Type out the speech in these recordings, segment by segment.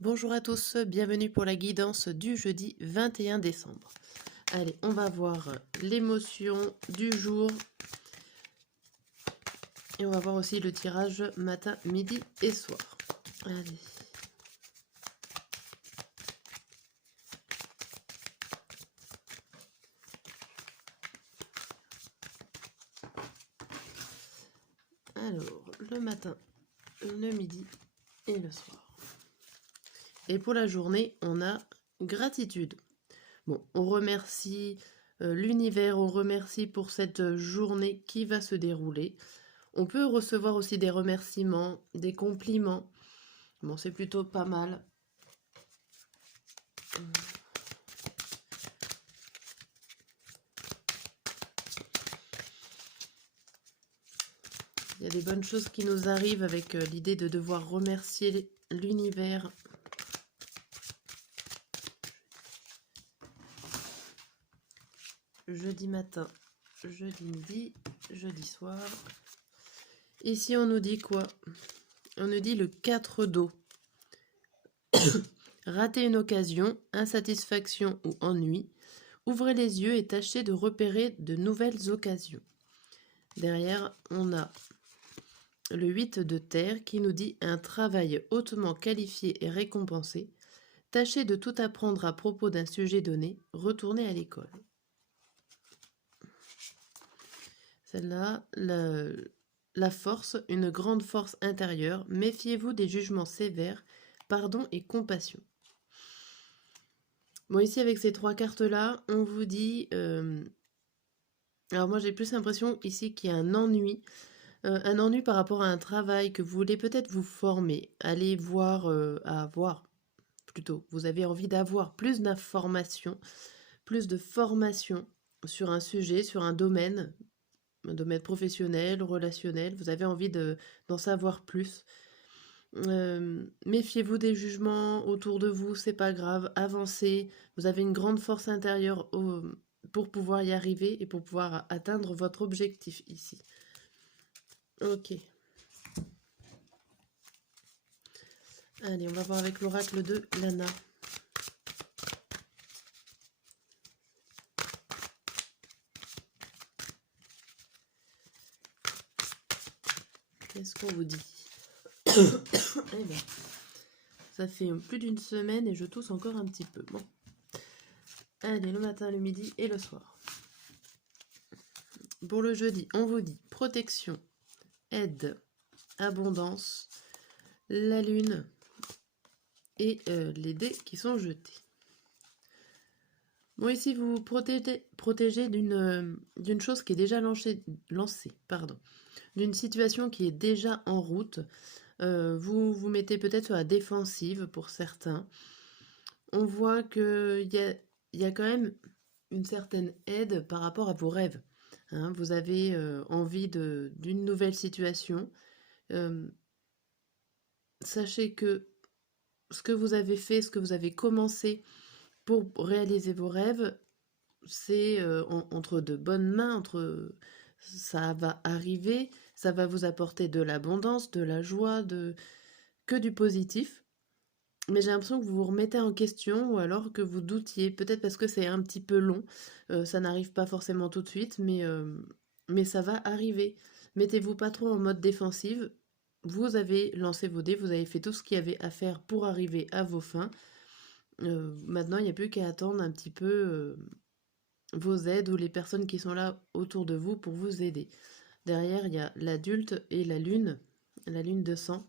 Bonjour à tous, bienvenue pour la guidance du jeudi 21 décembre. Allez, on va voir l'émotion du jour et on va voir aussi le tirage matin, midi et soir. Allez. Alors, le matin, le midi et le soir. Et pour la journée, on a gratitude. Bon, on remercie l'univers, on remercie pour cette journée qui va se dérouler. On peut recevoir aussi des remerciements, des compliments. Bon, c'est plutôt pas mal. Il y a des bonnes choses qui nous arrivent avec l'idée de devoir remercier l'univers. Jeudi matin, jeudi midi, jeudi soir. Ici, on nous dit quoi? On nous dit le 4 d'eau. Rater une occasion, insatisfaction ou ennui. Ouvrez les yeux et tâchez de repérer de nouvelles occasions. Derrière, on a le 8 de terre qui nous dit un travail hautement qualifié et récompensé. Tâchez de tout apprendre à propos d'un sujet donné. Retournez à l'école. Celle-là, la force, une grande force intérieure. Méfiez-vous des jugements sévères. Pardon et compassion. Bon, ici, avec ces trois cartes-là, on vous dit... alors moi, j'ai plus l'impression ici qu'il y a un ennui. Un ennui par rapport à un travail que vous voulez peut-être vous former. Aller voir, plutôt. Vous avez envie d'avoir plus d'informations, plus de formation sur un sujet, sur un domaine professionnel, relationnel. Vous avez envie d'en savoir plus. Méfiez-vous des jugements autour de vous, c'est pas grave, avancez. Vous avez une grande force intérieure pour pouvoir y arriver et pour pouvoir atteindre votre objectif ici. Ok. Allez, on va voir avec l'oracle de Lana. Qu'est-ce qu'on vous dit? Eh bien, ça fait plus d'une semaine et je tousse encore un petit peu. Bon. Allez, le matin, le midi et le soir. Pour le jeudi, on vous dit protection, aide, abondance, la lune et les dés qui sont jetés. Bon, ici, vous vous protégez d'une chose qui est déjà lancée, d'une situation qui est déjà en route. Vous vous mettez peut-être sur la défensive pour certains. On voit qu'il y a quand même une certaine aide par rapport à vos rêves. Hein. Vous avez envie d'une nouvelle situation. Sachez que ce que vous avez fait, ce que vous avez commencé pour réaliser vos rêves, c'est entre de bonnes mains, ça va arriver, ça va vous apporter de l'abondance, de la joie, que du positif. Mais j'ai l'impression que vous vous remettez en question ou alors que vous doutiez, peut-être parce que c'est un petit peu long, ça n'arrive pas forcément tout de suite, mais ça va arriver. Mettez-vous pas trop en mode défensive. Vous avez lancé vos dés, vous avez fait tout ce qu'il y avait à faire pour arriver à vos fins. Maintenant, il n'y a plus qu'à attendre un petit peu vos aides ou les personnes qui sont là autour de vous pour vous aider. Derrière, il y a l'adulte et la lune de sang.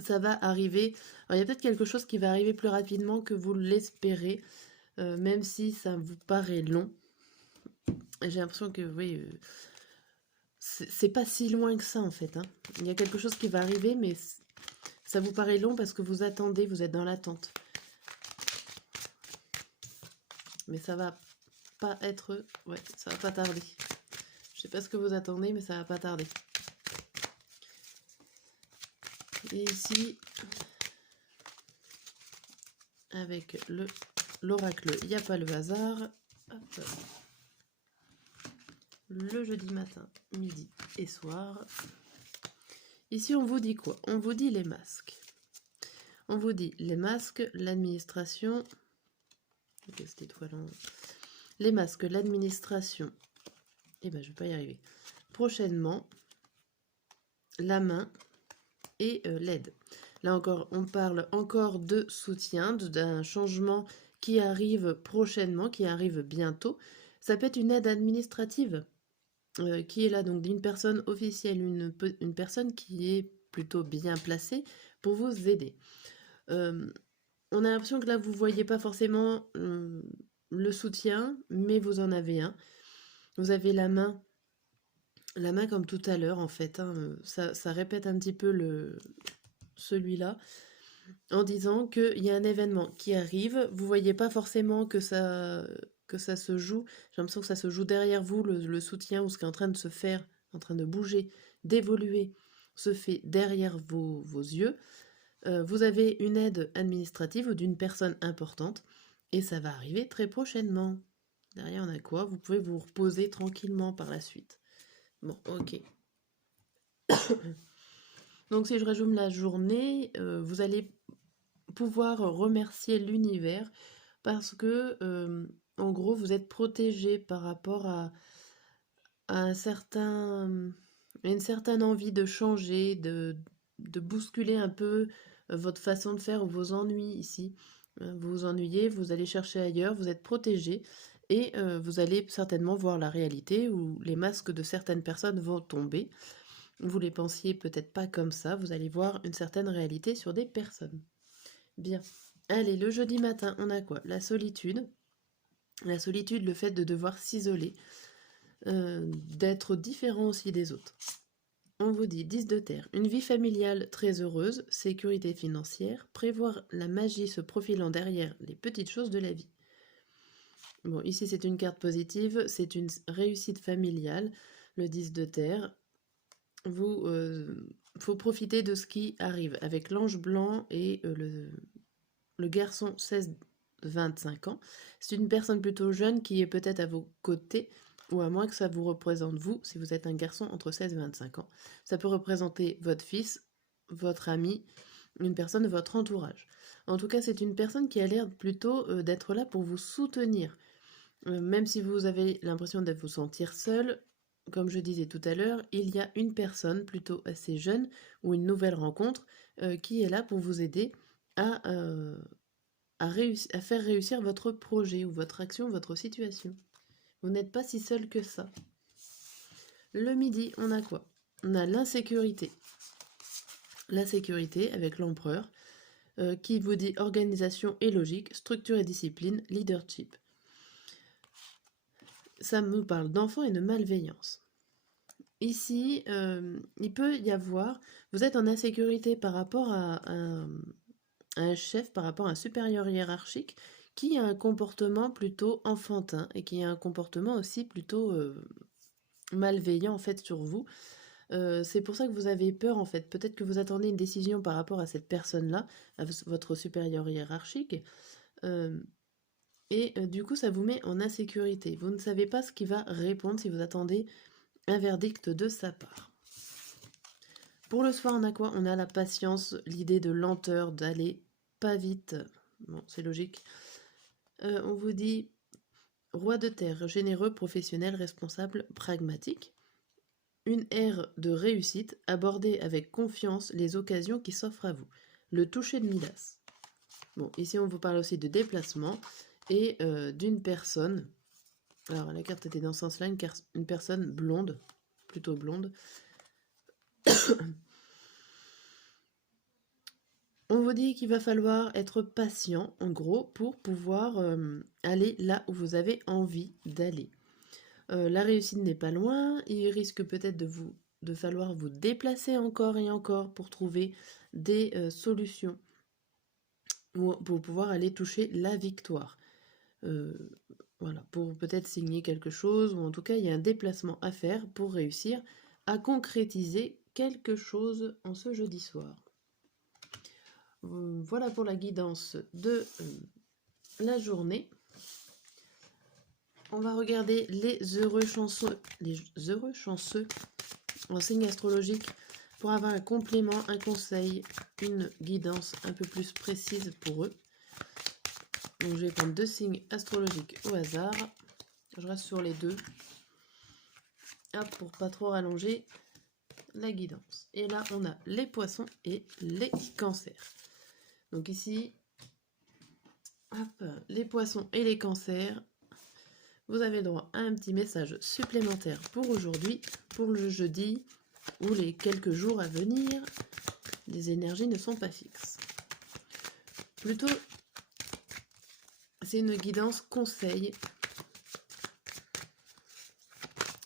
Ça va arriver. Alors, il y a peut-être quelque chose qui va arriver plus rapidement que vous l'espérez, même si ça vous paraît long. J'ai l'impression que, oui, c'est pas si loin que ça en fait. Hein. Il y a quelque chose qui va arriver, mais ça vous paraît long parce que vous attendez, vous êtes dans l'attente. Mais ça va pas être... Ouais, ça va pas tarder. Je sais pas ce que vous attendez, mais ça va pas tarder. Et ici, avec l'oracle, il n'y a pas le hasard. Hop. Le jeudi matin, midi et soir. Ici, on vous dit quoi? On vous dit les masques. On vous dit les masques, l'administration. Les masques, l'administration. Eh ben, je vais pas y arriver. Prochainement, la main et l'aide. Là encore, on parle encore de soutien, d'un changement qui arrive prochainement, qui arrive bientôt. Ça peut être une aide administrative qui est là, donc d'une personne officielle, une personne qui est plutôt bien placée pour vous aider. On a l'impression que là, vous ne voyez pas forcément le soutien, mais vous en avez un. Vous avez la main comme tout à l'heure, en fait. Hein, ça répète un petit peu celui-là, en disant qu'il y a un événement qui arrive. Vous ne voyez pas forcément que ça se joue. J'ai l'impression que ça se joue derrière vous, le soutien, ou ce qui est en train de se faire, en train de bouger, d'évoluer, se fait derrière vos yeux. Vous avez une aide administrative ou d'une personne importante, et ça va arriver très prochainement. Derrière, on a quoi? Vous pouvez vous reposer tranquillement par la suite. Bon, ok. Donc, si je résume la journée, vous allez pouvoir remercier l'univers parce que, en gros, vous êtes protégé par rapport à une certaine envie de changer, de bousculer un peu votre façon de faire ou vos ennuis ici. Vous vous ennuyez, vous allez chercher ailleurs, vous êtes protégé et vous allez certainement voir la réalité où les masques de certaines personnes vont tomber. Vous les pensiez peut-être pas comme ça, vous allez voir une certaine réalité sur des personnes. Bien. Allez, le jeudi matin, on a quoi? La solitude. La solitude, le fait de devoir s'isoler, d'être différent aussi des autres. On vous dit 10 de terre, une vie familiale très heureuse, sécurité financière, prévoir la magie se profilant derrière les petites choses de la vie. Bon, ici c'est une carte positive, c'est une réussite familiale, le 10 de terre. Vous, faut profiter de ce qui arrive avec l'ange blanc et le garçon 16-25 ans. C'est une personne plutôt jeune qui est peut-être à vos côtés, ou à moins que ça vous représente vous, si vous êtes un garçon entre 16 et 25 ans. Ça peut représenter votre fils, votre ami, une personne de votre entourage. En tout cas, c'est une personne qui a l'air plutôt d'être là pour vous soutenir. Même si vous avez l'impression de vous sentir seul, comme je disais tout à l'heure, il y a une personne plutôt assez jeune ou une nouvelle rencontre qui est là pour vous aider à faire réussir votre projet ou votre action, votre situation. Vous n'êtes pas si seul que ça. Le midi, on a quoi? On a l'insécurité. La sécurité avec l'empereur qui vous dit organisation et logique, structure et discipline, leadership. Ça nous parle d'enfants et de malveillance. Ici, il peut y avoir, vous êtes en insécurité par rapport à un chef, par rapport à un supérieur hiérarchique qui a un comportement plutôt enfantin et qui a un comportement aussi plutôt malveillant en fait sur vous. C'est pour ça que vous avez peur en fait. Peut-être que vous attendez une décision par rapport à cette personne-là, à votre supérieur hiérarchique. Du coup, ça vous met en insécurité. Vous ne savez pas ce qu'il va répondre si vous attendez un verdict de sa part. Pour le soir, on a quoi? On a la patience, l'idée de lenteur, d'aller pas vite. Bon, c'est logique. On vous dit roi de terre, généreux, professionnel, responsable, pragmatique. Une ère de réussite, abordez avec confiance les occasions qui s'offrent à vous. Le toucher de Midas. Bon, ici on vous parle aussi de déplacement et d'une personne. Alors la carte était dans ce sens-là, une personne blonde, plutôt blonde. On vous dit qu'il va falloir être patient, en gros, pour pouvoir aller là où vous avez envie d'aller. La réussite n'est pas loin, il risque peut-être de falloir vous déplacer encore et encore pour trouver des solutions ou pour pouvoir aller toucher la victoire. Voilà, pour peut-être signer quelque chose, ou en tout cas, il y a un déplacement à faire pour réussir à concrétiser quelque chose en ce jeudi soir. Voilà pour la guidance de la journée. On va regarder les heureux chanceux en signe astrologique pour avoir un complément, un conseil, une guidance un peu plus précise pour eux. Donc je vais prendre 2 signes astrologiques au hasard. Je reste sur les 2. Hop, pour pas trop rallonger la guidance. Et là, on a les poissons et les cancers. Donc ici, hop, les poissons et les cancers, vous avez droit à un petit message supplémentaire pour aujourd'hui, pour le jeudi ou les quelques jours à venir. Les énergies ne sont pas fixes. Plutôt, c'est une guidance conseil.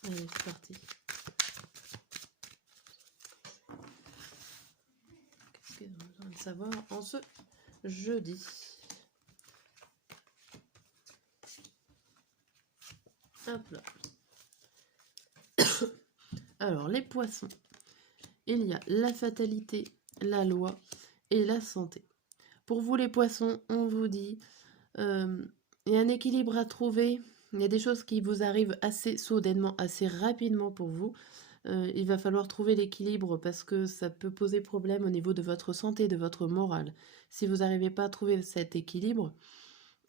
Allez, c'est parti. Qu'est-ce qu'on a besoin de savoir en ce jeudi? Hop là. Alors, les poissons. Il y a la fatalité, la loi et la santé. Pour vous, les poissons, on vous dit, il y a un équilibre à trouver. Il y a des choses qui vous arrivent assez soudainement, assez rapidement pour vous. Il va falloir trouver l'équilibre parce que ça peut poser problème au niveau de votre santé, de votre morale. Si vous n'arrivez pas à trouver cet équilibre,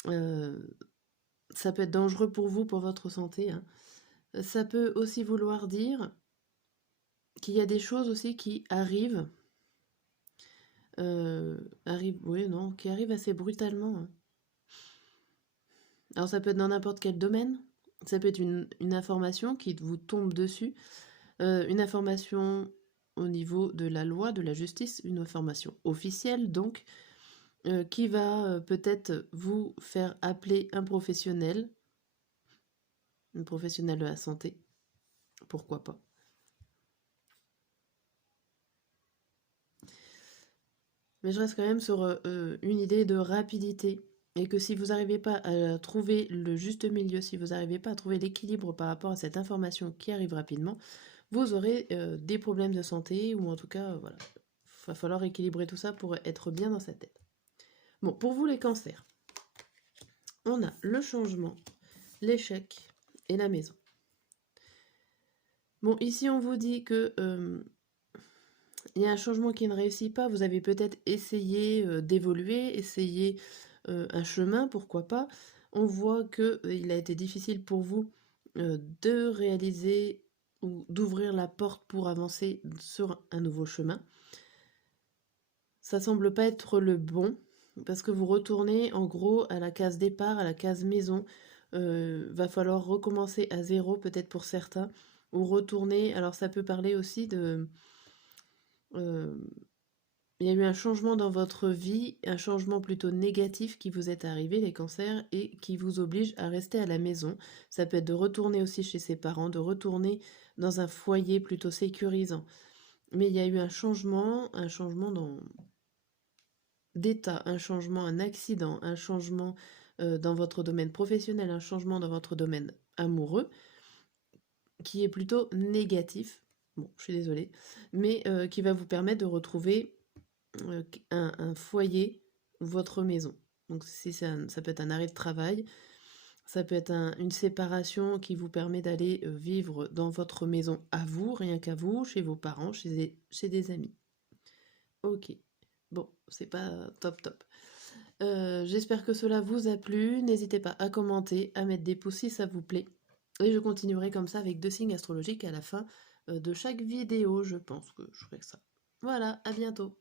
ça peut être dangereux pour vous, pour votre santé, hein. Ça peut aussi vouloir dire qu'il y a des choses aussi qui arrivent, qui arrivent assez brutalement, hein. Alors ça peut être dans n'importe quel domaine, ça peut être une information qui vous tombe dessus, une information au niveau de la loi, de la justice, une information officielle donc, qui va peut-être vous faire appeler un professionnel de la santé, pourquoi pas. Mais je reste quand même sur une idée de rapidité. Et que si vous n'arrivez pas à trouver le juste milieu, si vous n'arrivez pas à trouver l'équilibre par rapport à cette information qui arrive rapidement, vous aurez des problèmes de santé, ou en tout cas, voilà. Il va falloir équilibrer tout ça pour être bien dans sa tête. Bon, pour vous les cancers, on a le changement, l'échec et la maison. Bon, ici on vous dit que il y a un changement qui ne réussit pas, vous avez peut-être essayé d'évoluer, essayé un chemin, pourquoi pas. On voit qu'il a été difficile pour vous de réaliser ou d'ouvrir la porte pour avancer sur un nouveau chemin. Ça semble pas être le bon, parce que vous retournez en gros à la case départ, à la case maison. Va falloir recommencer à zéro peut-être pour certains, ou retourner, alors ça peut parler aussi de... il y a eu un changement dans votre vie, un changement plutôt négatif qui vous est arrivé, les cancers, et qui vous oblige à rester à la maison. Ça peut être de retourner aussi chez ses parents, de retourner dans un foyer plutôt sécurisant. Mais il y a eu un changement d'état, un changement, un accident, un changement dans votre domaine professionnel, un changement dans votre domaine amoureux, qui est plutôt négatif. Bon, je suis désolée, mais qui va vous permettre de retrouver un foyer, votre maison. Donc si ça peut être un arrêt de travail, ça peut être une séparation qui vous permet d'aller vivre dans votre maison à vous, rien qu'à vous, chez vos parents, chez des amis. Ok, bon, c'est pas top. J'espère que cela vous a plu. N'hésitez pas à commenter, à mettre des pouces si ça vous plaît. Et je continuerai comme ça avec 2 signes astrologiques à la fin de chaque vidéo. Je pense que je ferai ça. Voilà, à bientôt.